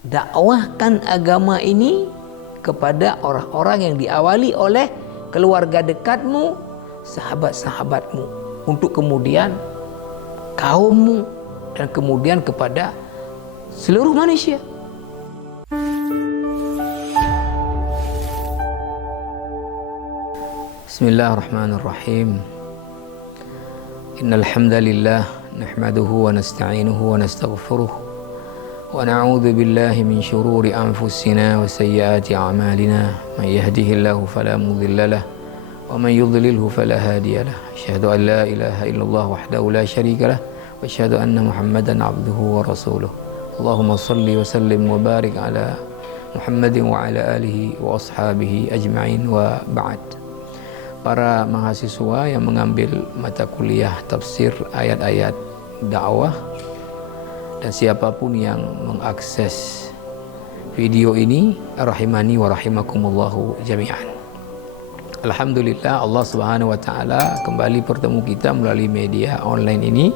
dakwahkan agama ini kepada orang-orang yang diawali oleh keluarga dekatmu, sahabat-sahabatmu, untuk kemudian kaummu, dan kemudian kepada seluruh manusia. Bismillahirrahmanirrahim. Innal hamdalillah nahmaduhu wa nasta'inuhu wa nastaghfiruh wa na'udzu billahi min shururi anfusina wa sayyiati a'malina. May yahdihillahu fala mudilla lahu wa man yudlilhu fala hadiya lahu. Asyhadu an la ilaha illallah wahdahu la syarika lahu wa asyhadu anna Muhammadan 'abduhu wa rasuluh. Allahumma shalli wa sallim wa barik ala Muhammadin wa ala alihi wa ashabihi ajma'in wa ba'd. Para mahasiswa yang mengambil mata kuliah tafsir ayat-ayat dakwah dan siapapun yang mengakses video ini, rahimani wa rahimakumullahu jami'an. Alhamdulillah, Allah Subhanahu wa taala kembali bertemu kita melalui media online ini,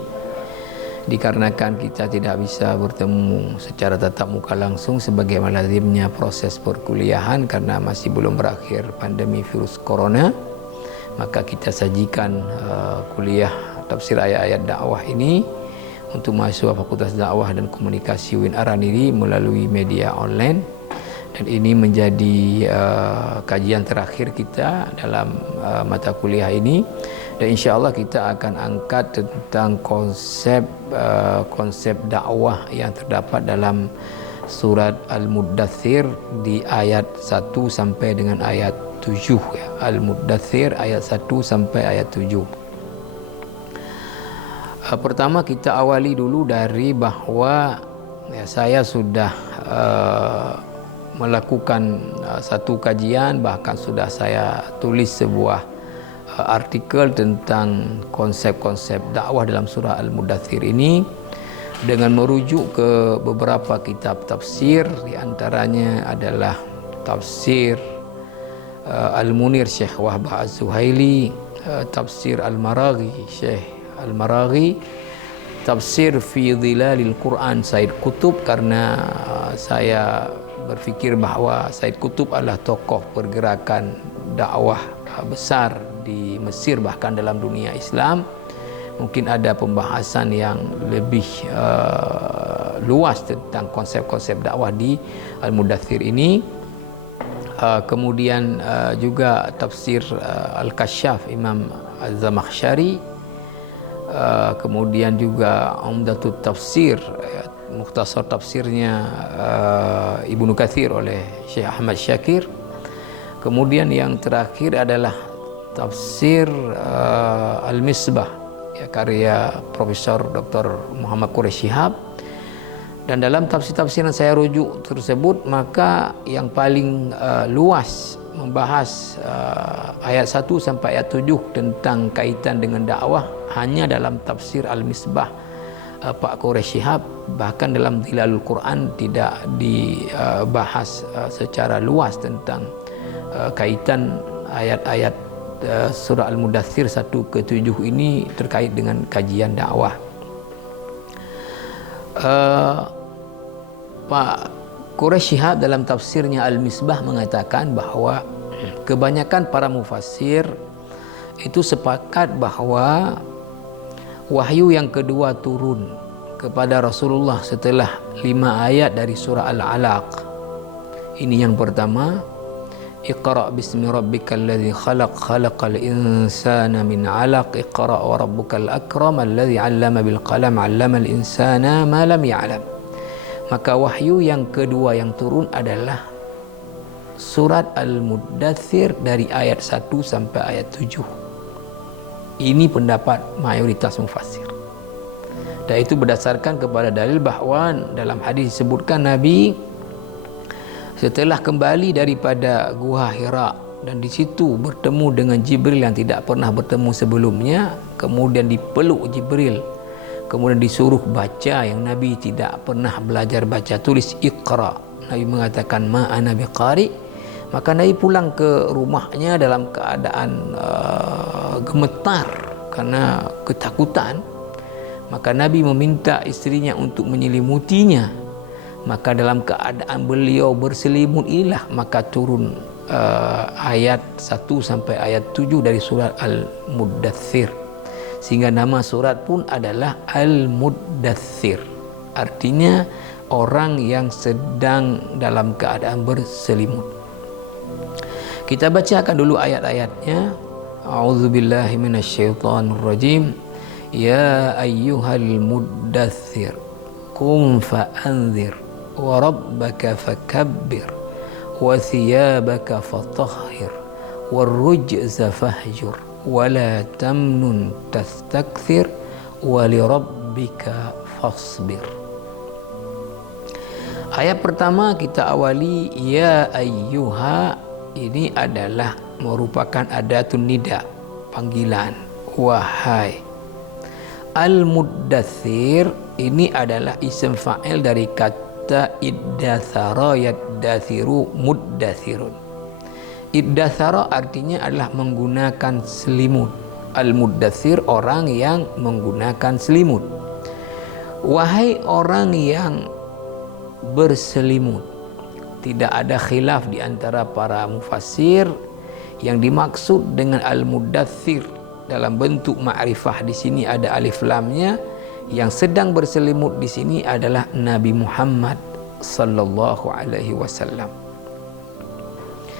dikarenakan kita tidak bisa bertemu secara tatap muka langsung sebagaimana lazimnya proses perkuliahan karena masih belum berakhir pandemi virus corona. Maka kita sajikan kuliah tafsir ayat-ayat dakwah ini untuk mahasiswa Fakultas Dakwah dan Komunikasi UIN Araniri melalui media online, dan ini menjadi kajian terakhir kita dalam mata kuliah ini, dan insya Allah kita akan angkat tentang konsep dakwah yang terdapat dalam surat Al-Muddathir di ayat 1 sampai dengan ayat 7 ya. Al-Muddathir ayat 1 sampai ayat 7. Pertama kita awali dulu dari bahwa ya, saya sudah melakukan satu kajian, bahkan sudah saya tulis sebuah artikel tentang konsep-konsep dakwah dalam surah Al-Muddathir ini dengan merujuk ke beberapa kitab tafsir, di antaranya adalah tafsir Al-Munir Syekh Wahb Az-Zuhaili, tafsir Al-Maraghi Syekh Al-Maraghi, tafsir Fi Dhilalil Quran Said Qutb, karena saya berfikir bahawa Said Qutb adalah tokoh pergerakan dakwah besar di Mesir, bahkan dalam dunia Islam. Mungkin ada pembahasan yang lebih luas tentang konsep-konsep dakwah di Al-Muddathir ini. Kemudian juga tafsir Al-Kasyaf Imam Az-Zamakhsyari, kemudian juga Umdatut Tafsir, mukhtasar tafsirnya Ibnu Katsir oleh Syekh Ahmad Syakir. Kemudian yang terakhir adalah tafsir Al-Misbah, ya, karya Profesor Dr. Muhammad Quraish Shihab. Dan dalam tafsir-tafsir yang saya rujuk tersebut, maka yang paling luas membahas ayat 1 sampai ayat 7 tentang kaitan dengan dakwah hanya dalam tafsir Al-Misbah Pak Quraish Shihab. Bahkan dalam Dhilalul Quran tidak dibahas secara luas tentang kaitan ayat-ayat surah Al-Muddathir 1 ke 7 ini terkait dengan kajian dakwah. Pak Quraish Shihab dalam tafsirnya Al-Misbah mengatakan bahawa kebanyakan para mufassir itu sepakat bahawa wahyu yang kedua turun kepada Rasulullah setelah 5 ayat dari surah Al-Alaq. Ini yang pertama, Iqra' bismi rabbikal ladzi khalaq, khalaqal insana min 'alaq, Iqra' wa rabbukal akram alladzi 'allama bil qalam, 'allamal insana ma lam ya'lam. Maka wahyu yang kedua yang turun adalah surat Al-Muddathir dari ayat 1 sampai ayat 7. Ini pendapat mayoritas mufassir. Dan itu berdasarkan kepada dalil bahawa dalam hadis disebutkan Nabi setelah kembali daripada Gua Hira dan di situ bertemu dengan Jibril yang tidak pernah bertemu sebelumnya, kemudian dipeluk Jibril, kemudian disuruh baca yang Nabi tidak pernah belajar baca tulis, Iqra. Nabi mengatakan ma ana biqari. Maka Nabi pulang ke rumahnya dalam keadaan gemetar karena ketakutan. Maka Nabi meminta istrinya untuk menyelimutinya Maka dalam keadaan beliau berselimut inilah maka turun ayat 1 sampai ayat 7 dari surat Al-Muddathir, sehingga nama surat pun adalah Al-Muddathir, artinya orang yang sedang dalam keadaan berselimut. Kita bacakan dulu ayat-ayatnya. A'udzubillahi minasyaitonirrajim. Ya ayyuhal muddathir qum fa'anzir wa rabbaka fakabbir wa thiyabaka fatahhir warrujza fahjur wa la tamnun tastakthir wa lirabbika fasbir. Ayat pertama kita awali ya ayyuha, ini adalah merupakan adatun nida, panggilan, wahai. Al-Muddathir ini adalah isim fa'il dari kata iddathara yaddathiru muddathirun. Iddathara artinya adalah menggunakan selimut. Al-Muddathir orang yang menggunakan selimut. Wahai orang yang berselimut. Tidak ada khilaf di antara para mufassir yang dimaksud dengan Al-Muddathir dalam bentuk ma'rifah di sini ada alif lamnya. Yang sedang berselimut di sini adalah Nabi Muhammad sallallahu alaihi wasallam.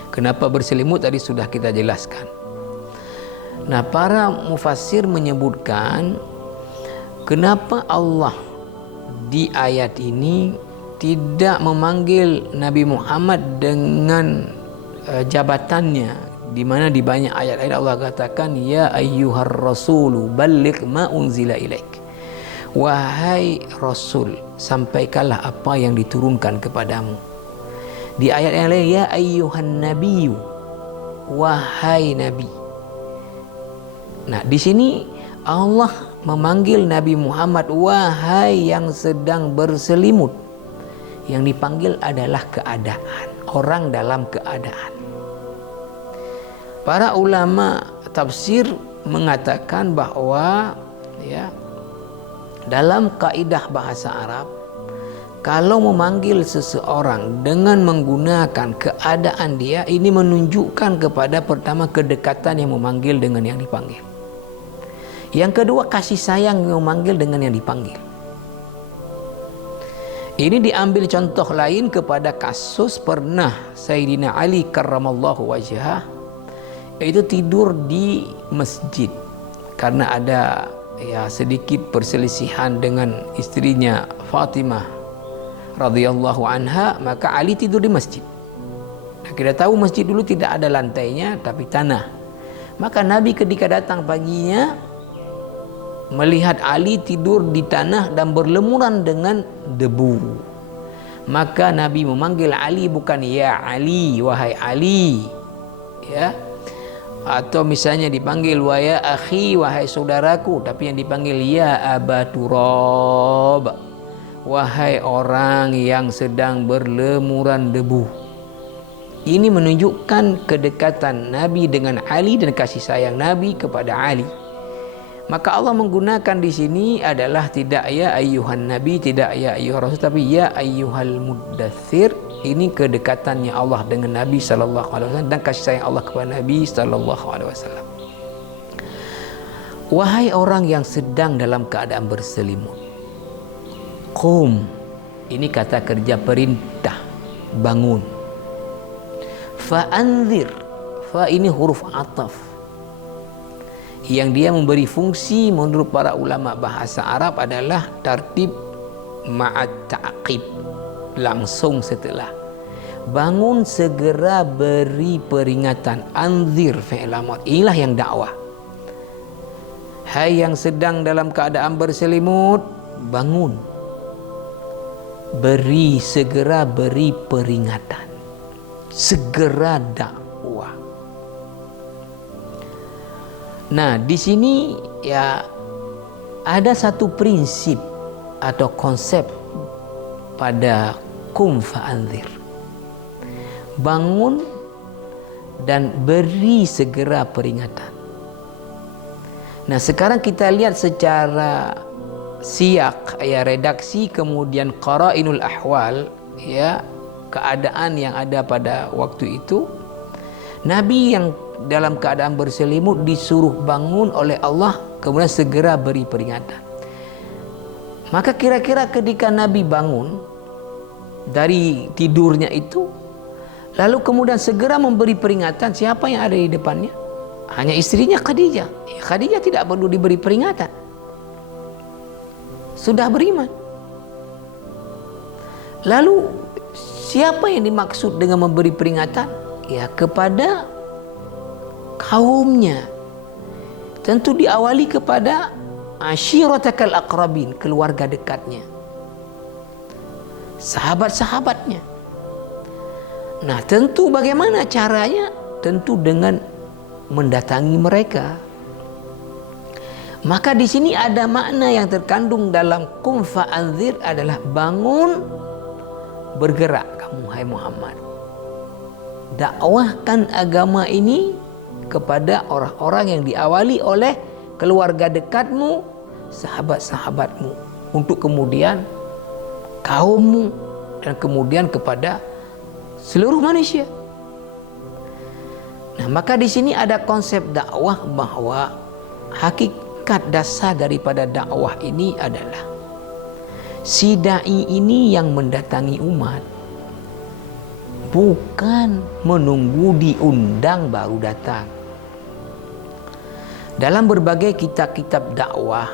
Kenapa berselimut tadi sudah kita jelaskan. Nah, para mufassir menyebutkan kenapa Allah di ayat ini tidak memanggil Nabi Muhammad dengan jabatannya, di mana di banyak ayat-ayat Allah katakan ya ayyuhar rasulu balligh ma unzila ilaik. Wahai Rasul, sampaikanlah apa yang diturunkan kepadamu. Di ayat yang lain ya ayyuhan nabiyyu, wahai nabi. Nah, di sini Allah memanggil Nabi Muhammad wahai yang sedang berselimut. Yang dipanggil adalah keadaan, orang dalam keadaan. Para ulama tafsir mengatakan bahwa dalam kaidah bahasa Arab, kalau memanggil seseorang dengan menggunakan keadaan dia, ini menunjukkan kepada pertama kedekatan yang memanggil dengan yang dipanggil. Yang kedua kasih sayang yang memanggil dengan yang dipanggil. Ini diambil contoh lain kepada kasus pernah Sayyidina Ali karramallahu wajhah, yaitu tidur di masjid karena ada sedikit perselisihan dengan istrinya Fatimah radhiyallahu anha, maka Ali tidur di masjid. Nah, kita tahu masjid dulu tidak ada lantainya tapi tanah. Maka Nabi ketika datang paginya melihat Ali tidur di tanah dan berlemuran dengan debu. Maka Nabi memanggil Ali bukan ya Ali, wahai Ali, atau misalnya dipanggil wa ya akhi, wahai saudaraku, tapi yang dipanggil ya Aba Turab, wahai orang yang sedang berlemuran debu. Ini menunjukkan kedekatan Nabi dengan Ali dan kasih sayang Nabi kepada Ali. Maka Allah menggunakan di sini adalah tidak ya ayyuhan nabi, tidak ya ayyuhar rasul, tapi ya ayyuhal muddathir. Ini kedekatannya Allah dengan Nabi sallallahu alaihi wasallam dan kasih sayang Allah kepada Nabi sallallahu alaihi wasallam. Wahai orang yang sedang dalam keadaan berselimut. Qum, ini kata kerja perintah, bangun. Fa'anzir, fa ini huruf ataf yang dia memberi fungsi menurut para ulama bahasa Arab adalah tartib ma'at ta'qib, langsung setelah. Bangun, segera beri peringatan. Anzir fi'il amr, inilah yang dakwah. Hai yang sedang dalam keadaan berselimut, bangun, segera beri peringatan, segera dakwah. Nah, di sini ada satu prinsip atau konsep pada qum fa'anzir. Bangun dan beri segera peringatan. Nah, sekarang kita lihat secara siyak, ya redaksi, kemudian qarainul ahwal, ya keadaan yang ada pada waktu itu, Nabi yang dalam keadaan berselimut disuruh bangun oleh Allah, kemudian segera beri peringatan. Maka kira-kira ketika Nabi bangun dari tidurnya itu, lalu kemudian segera memberi peringatan, siapa yang ada di depannya? Hanya istrinya Khadijah. Khadijah tidak perlu diberi peringatan, sudah beriman. Lalu siapa yang dimaksud dengan memberi peringatan? Ya, kepada kaumnya. Tentu diawali kepada ashiratakal aqrabin, keluarga dekatnya, sahabat-sahabatnya. Nah, tentu bagaimana caranya? Tentu dengan mendatangi mereka. Maka di sini ada makna yang terkandung dalam qum fa'anzir, adalah bangun, bergerak kamu hai Muhammad. Dakwahkan agama ini kepada orang-orang yang diawali oleh keluarga dekatmu, sahabat-sahabatmu, untuk kemudian kaummu, dan kemudian kepada seluruh manusia. Nah, maka di sini ada konsep dakwah, bahwa hakikat dasar daripada dakwah ini adalah si dai ini yang mendatangi umat, bukan menunggu diundang baru datang. Dalam berbagai kitab-kitab dakwah,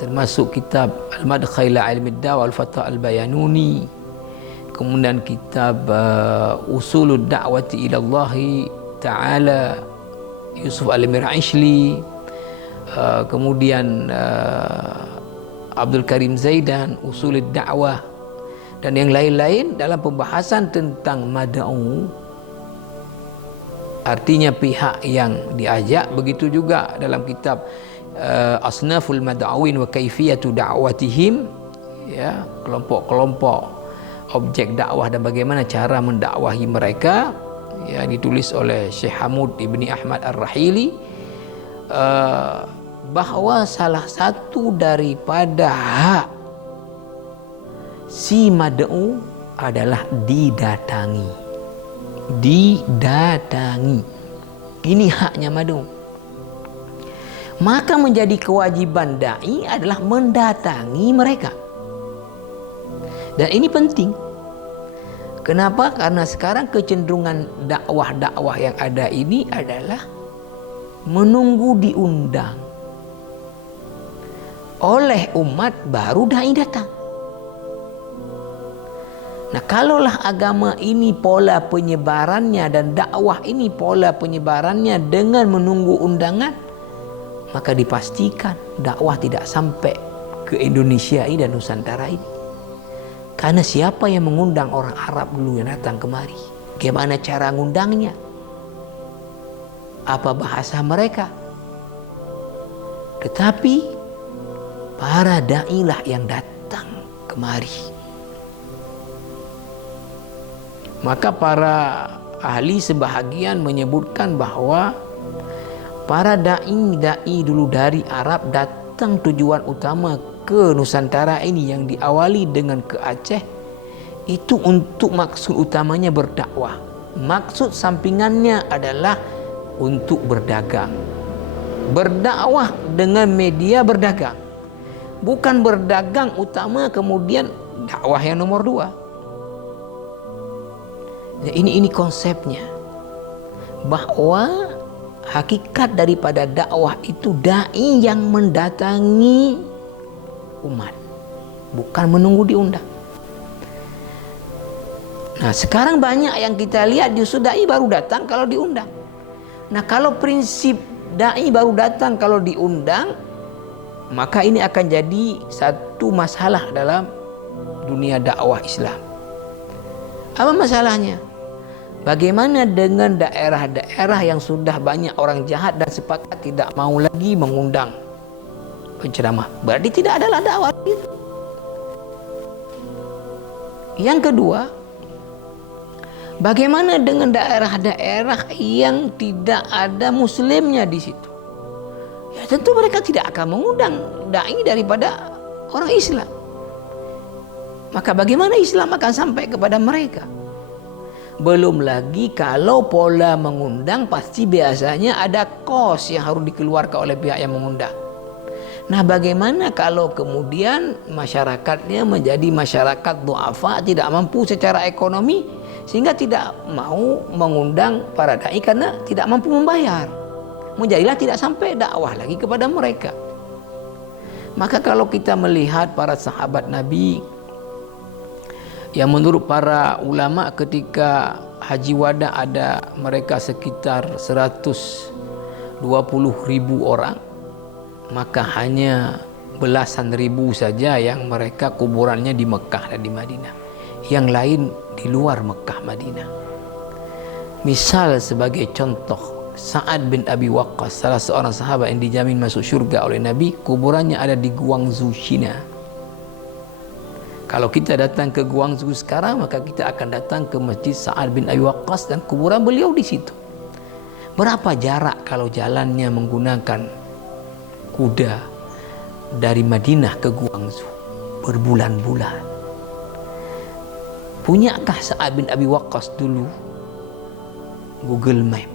termasuk kitab Al-Madkhal ila Ilmi Ad-Da'wah Al-Fatah Al-Bayanuni, kemudian kitab Usulud Da'wati ila Allah Ta'ala Yusuf Al-Mir'ishli, kemudian Abdul Karim Zaidan Usulud Da'wah, dan yang lain-lain dalam pembahasan tentang mad'u, artinya pihak yang diajak. Begitu juga dalam kitab Asnaful Mad'awin wa Kaifiyatu Da'watihim, ya, kelompok-kelompok objek dakwah dan bagaimana cara mendakwahi mereka, yang ditulis oleh Syekh Hamud Ibni Ahmad Ar-Rahili, bahwa salah satu daripada hak si mad'u adalah didatangi. Ini haknya mad'u. Maka menjadi kewajiban dai adalah mendatangi mereka. Dan ini penting. Kenapa? Karena sekarang kecenderungan dakwah-dakwah yang ada ini adalah menunggu diundang oleh umat baru dai datang. Nah, kalaulah agama ini pola penyebarannya dan dakwah ini pola penyebarannya dengan menunggu undangan, maka dipastikan dakwah tidak sampai ke Indonesia ini dan Nusantara ini. Karena siapa yang mengundang orang Arab dulu yang datang kemari? Bagaimana cara ngundangnya? Apa bahasa mereka? Tetapi para da'ilah yang datang kemari. Maka para ahli sebahagian menyebutkan bahwa para da'i dulu dari Arab datang tujuan utama ke Nusantara ini yang diawali dengan ke Aceh, itu untuk maksud utamanya berdakwah. Maksud sampingannya adalah untuk berdagang. Berdakwah dengan media berdagang. Bukan berdagang utama kemudian dakwah yang nomor 2. Ya, ini konsepnya, bahwa hakikat daripada dakwah itu dai yang mendatangi umat, bukan menunggu diundang. Nah, sekarang banyak yang kita lihat justru dai baru datang kalau diundang. Nah, kalau prinsip dai baru datang kalau diundang, maka ini akan jadi satu masalah dalam dunia dakwah Islam. Apa masalahnya? Bagaimana dengan daerah-daerah yang sudah banyak orang jahat dan sepakat tidak mau lagi mengundang penceramah? Berarti tidak adalah dakwah itu. Yang kedua, bagaimana dengan daerah-daerah yang tidak ada muslimnya di situ? Ya tentu mereka tidak akan mengundang dai daripada orang Islam. Maka bagaimana Islam akan sampai kepada mereka? Belum lagi kalau pola mengundang pasti biasanya ada kos yang harus dikeluarkan oleh pihak yang mengundang. Nah, bagaimana kalau kemudian masyarakatnya menjadi masyarakat du'afa, tidak mampu secara ekonomi, sehingga tidak mau mengundang para dai karena tidak mampu membayar. Menjadilah tidak sampai dakwah lagi kepada mereka. Maka kalau kita melihat para sahabat Nabi, yang menurut para ulama ketika Haji Wada ada mereka sekitar 120.000 orang, maka hanya belasan ribu saja yang mereka kuburannya di Mekah dan di Madinah. Yang lain di luar Mekah Madinah. Misal sebagai contoh, Sa'ad bin Abi Waqqas, salah seorang sahabat yang dijamin masuk syurga oleh Nabi, kuburannya ada di Guangzhou, China. Kalau kita datang ke Guangzhou sekarang, maka kita akan datang ke Masjid Sa'ad bin Abi Waqqas dan kuburan beliau di situ. Berapa jarak kalau jalannya menggunakan kuda dari Madinah ke Guangzhou? Berbulan-bulan. Punyakah Sa'ad bin Abi Waqqas dulu Google Map?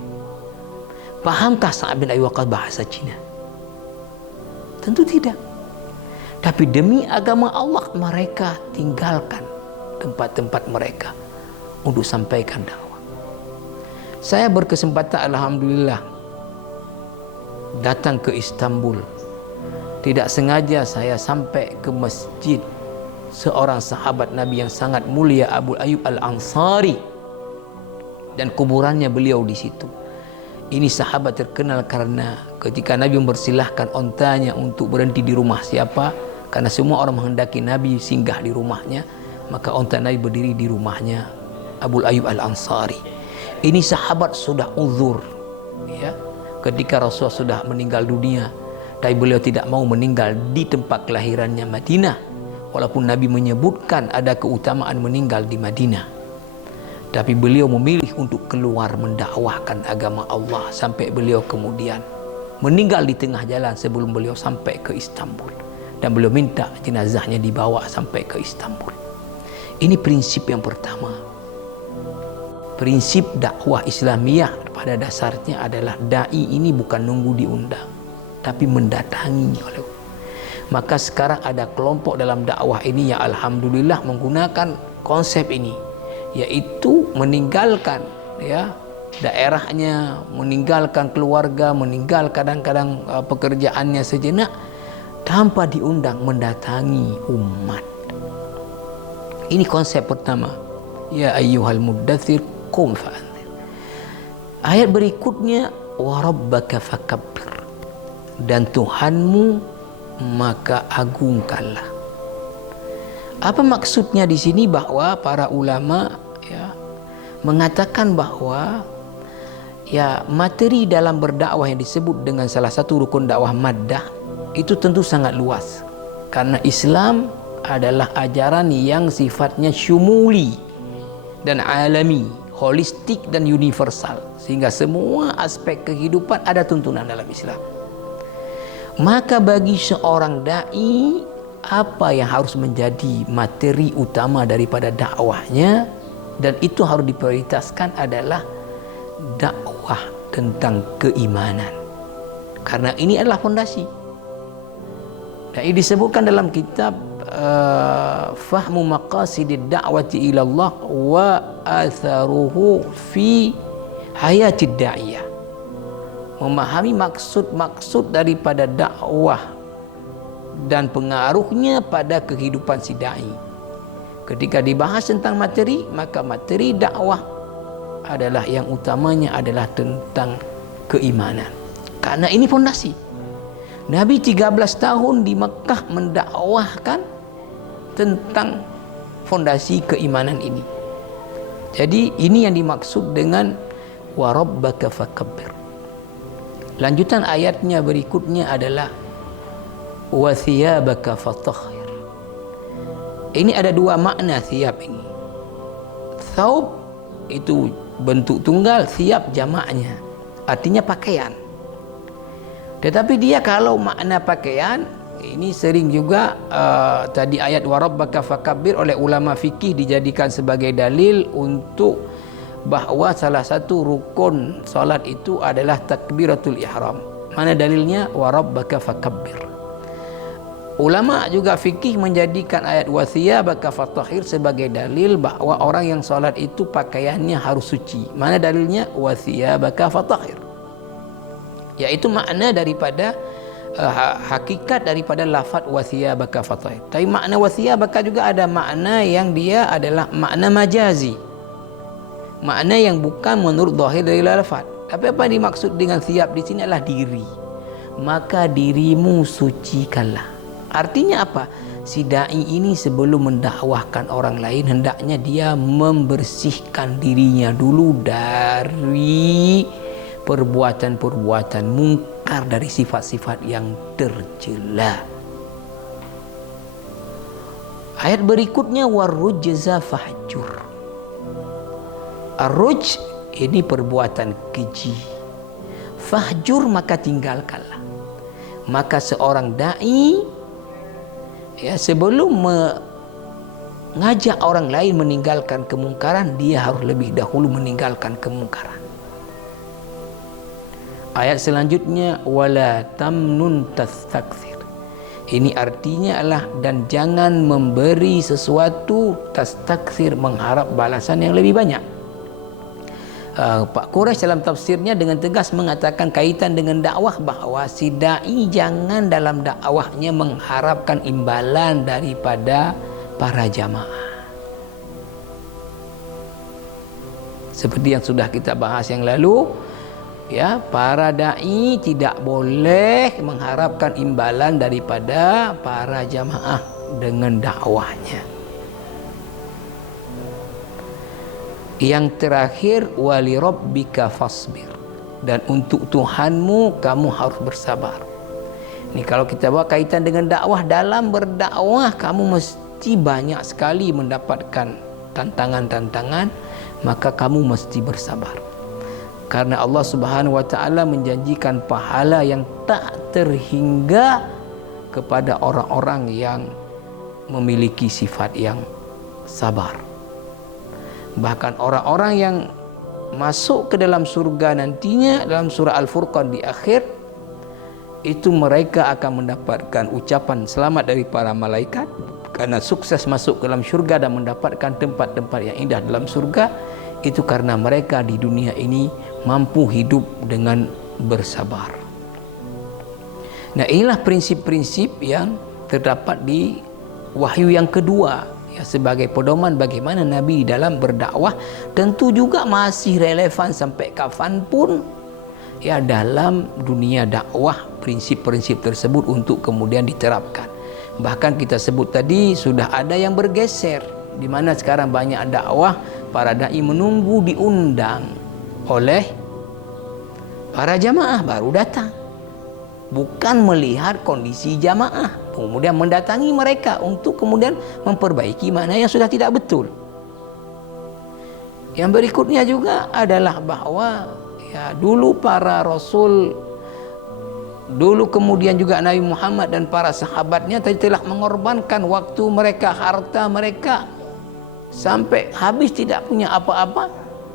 Pahamkah Sa'ad bin Abi Waqqas bahasa Cina? Tentu tidak. Tapi demi agama Allah mereka tinggalkan tempat-tempat mereka untuk sampaikan dakwah. Saya berkesempatan alhamdulillah datang ke Istanbul. Tidak sengaja saya sampai ke masjid seorang sahabat Nabi yang sangat mulia, Abu Ayyub Al-Ansari, dan kuburannya beliau di situ. Ini sahabat terkenal karena ketika Nabi mempersilahkan ontanya untuk berhenti di rumah siapa, karena semua orang menghendaki Nabi singgah di rumahnya, maka onta Nabi berdiri di rumahnya Abu Ayyub Al-Ansari. Ini sahabat sudah uzur, ya, ketika Rasulullah sudah meninggal dunia, tapi beliau tidak mau meninggal di tempat kelahirannya Madinah, walaupun Nabi menyebutkan ada keutamaan meninggal di Madinah. Tapi beliau memilih untuk keluar mendakwahkan agama Allah sampai beliau kemudian meninggal di tengah jalan sebelum beliau sampai ke Istanbul. Dan beliau minta jenazahnya dibawa sampai ke Istanbul. Ini prinsip yang pertama. Prinsip dakwah Islamiyah pada dasarnya adalah dai ini bukan nunggu diundang, tapi mendatangi oleh. Maka sekarang ada kelompok dalam dakwah ini yang alhamdulillah menggunakan konsep ini, yaitu meninggalkan, ya, daerahnya, meninggalkan keluarga, meninggal kadang-kadang pekerjaannya sejenak, tanpa diundang mendatangi umat. Ini konsep pertama. Ya ayyuhal muddathir qum fa'anzir. Ayat berikutnya wa rabbaka fakabbir. Dan Tuhanmu maka agungkanlah. Apa maksudnya di sini? Bahwa para ulama, ya, mengatakan bahwa ya materi dalam berdakwah yang disebut dengan salah satu rukun dakwah maddah itu tentu sangat luas, karena Islam adalah ajaran yang sifatnya syumuli dan alami, holistik dan universal, sehingga semua aspek kehidupan ada tuntunan dalam Islam. Maka bagi seorang dai, apa yang harus menjadi materi utama daripada dakwahnya, dan itu harus diprioritaskan, adalah dakwah tentang keimanan, karena ini adalah fondasi. Dan ini disebutkan dalam kitab Fahmu Maqasidid Da'wati Ilallah wa Atharuhu fi Hayatid Da'iyah. Memahami maksud-maksud daripada dakwah dan pengaruhnya pada kehidupan si da'i. Ketika dibahas tentang materi, maka materi dakwah adalah yang utamanya adalah tentang keimanan, karena ini fondasi. Nabi 13 tahun di Mekah mendakwahkan tentang fondasi keimanan ini. Jadi ini yang dimaksud dengan wa rabbaka fakabbir. Lanjutan ayatnya berikutnya adalah wa thiyabaka fatahhir. Ini ada dua makna thiyab ini. Thawb itu bentuk tunggal, thiyab jamaknya, artinya pakaian. Tetapi dia kalau makna pakaian ini sering juga tadi ayat wa rabbaka fakabbir oleh ulama fikih dijadikan sebagai dalil untuk bahawa salah satu rukun solat itu adalah takbiratul ihram. Mana dalilnya? Wa rabbaka fakabbir. Ulama juga fikih menjadikan ayat wa thiyabaka fatahhir sebagai dalil bahawa orang yang solat itu pakaiannya harus suci. Mana dalilnya? Wa thiyabaka fatahhir. Yaitu makna daripada hakikat daripada lafaz wa thiyabaka fatahhir. Tapi makna wa thiyabaka juga ada makna yang dia adalah makna majazi. Makna yang bukan menurut zahir dari lafaz. Tapi apa yang dimaksud dengan thiyab di sini adalah diri. Maka dirimu sucikanlah. Artinya apa? Si dai ini sebelum mendakwahkan orang lain hendaknya dia membersihkan dirinya dulu dari perbuatan-perbuatan mungkar, dari sifat-sifat yang tercela. Ayat berikutnya warujza fahjur. Ar-ruj ini perbuatan keji. Fahjur maka tinggalkanlah. Maka seorang dai sebelum mengajak orang lain meninggalkan kemungkaran, dia harus lebih dahulu meninggalkan kemungkaran. Ayat selanjutnya wala tamnun tastakthir. Ini artinya adalah dan jangan memberi sesuatu tastakthir, mengharap balasan yang lebih banyak. Pak Quraisy dalam tafsirnya dengan tegas mengatakan kaitan dengan dakwah bahawa si dai jangan dalam dakwahnya mengharapkan imbalan daripada para jamaah. Seperti yang sudah kita bahas yang lalu, para dai tidak boleh mengharapkan imbalan daripada para jamaah dengan dakwahnya. Yang terakhir wali rabbika fasbir, dan untuk Tuhanmu kamu harus bersabar. Ini kalau kita bawa kaitan dengan dakwah, dalam berdakwah kamu mesti banyak sekali mendapatkan tantangan-tantangan, maka kamu mesti bersabar. Karena Allah Subhanahu wa taala menjanjikan pahala yang tak terhingga kepada orang-orang yang memiliki sifat yang sabar. Bahkan orang-orang yang masuk ke dalam surga nantinya, dalam surah Al-Furqan di akhir itu, mereka akan mendapatkan ucapan selamat dari para malaikat karena sukses masuk ke dalam surga dan mendapatkan tempat-tempat yang indah dalam surga. Itu karena mereka di dunia ini mampu hidup dengan bersabar. Nah, inilah prinsip-prinsip yang terdapat di wahyu yang kedua, sebagai pedoman bagaimana Nabi dalam berdakwah. Tentu juga masih relevan sampai kapanpun dalam dunia dakwah, prinsip-prinsip tersebut untuk kemudian diterapkan. Bahkan kita sebut tadi sudah ada yang bergeser, di mana sekarang banyak dakwah para dai menunggu diundang oleh para jamaah baru datang, bukan melihat kondisi jamaah kemudian mendatangi mereka untuk kemudian memperbaiki mana yang sudah tidak betul. Yang berikutnya juga adalah bahwa dulu para rasul, dulu kemudian juga Nabi Muhammad dan para sahabatnya telah mengorbankan waktu mereka, harta mereka, sampai habis tidak punya apa-apa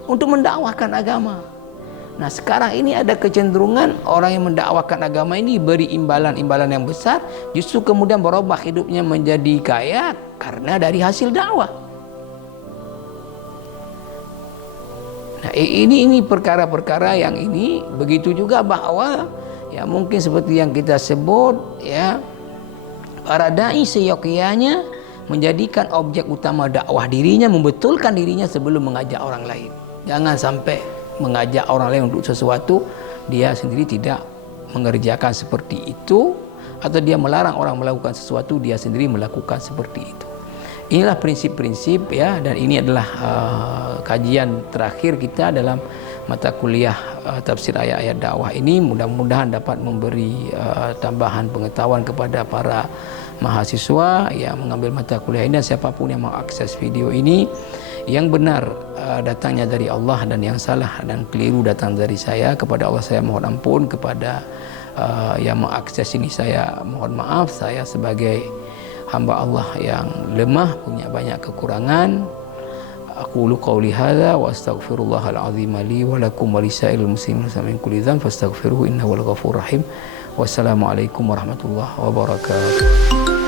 untuk mendakwahkan agama. Nah, sekarang ini ada kecenderungan orang yang mendakwakan agama ini beri imbalan-imbalan yang besar, justru kemudian berubah hidupnya menjadi kaya karena dari hasil dakwah. Nah, ini perkara-perkara yang ini. Begitu juga bahwa mungkin seperti yang kita sebut, para dai seyogyanya menjadikan objek utama dakwah dirinya, membetulkan dirinya sebelum mengajak orang lain. Jangan sampai mengajak orang lain untuk sesuatu, dia sendiri tidak mengerjakan seperti itu, atau dia melarang orang melakukan sesuatu, dia sendiri melakukan seperti itu. Inilah prinsip-prinsip dan ini adalah kajian terakhir kita dalam mata kuliah tafsir ayat-ayat dakwah ini. Mudah-mudahan dapat memberi tambahan pengetahuan kepada para mahasiswa yang mengambil mata kuliah ini, dan siapapun yang mengakses video ini. Yang benar datangnya dari Allah dan yang salah dan keliru datang dari saya. Kepada Allah saya mohon ampun, kepada yang mengakses ini saya mohon maaf, saya sebagai hamba Allah yang lemah, punya banyak kekurangan. Aqulu qawli hadza wa astaghfirullahal azim li wa lakum wa lisairil muslimin min kulli dhanb fastaghfiruhu innahu huwal ghafurur rahim. Wassalamualaikum warahmatullahi wabarakatuh.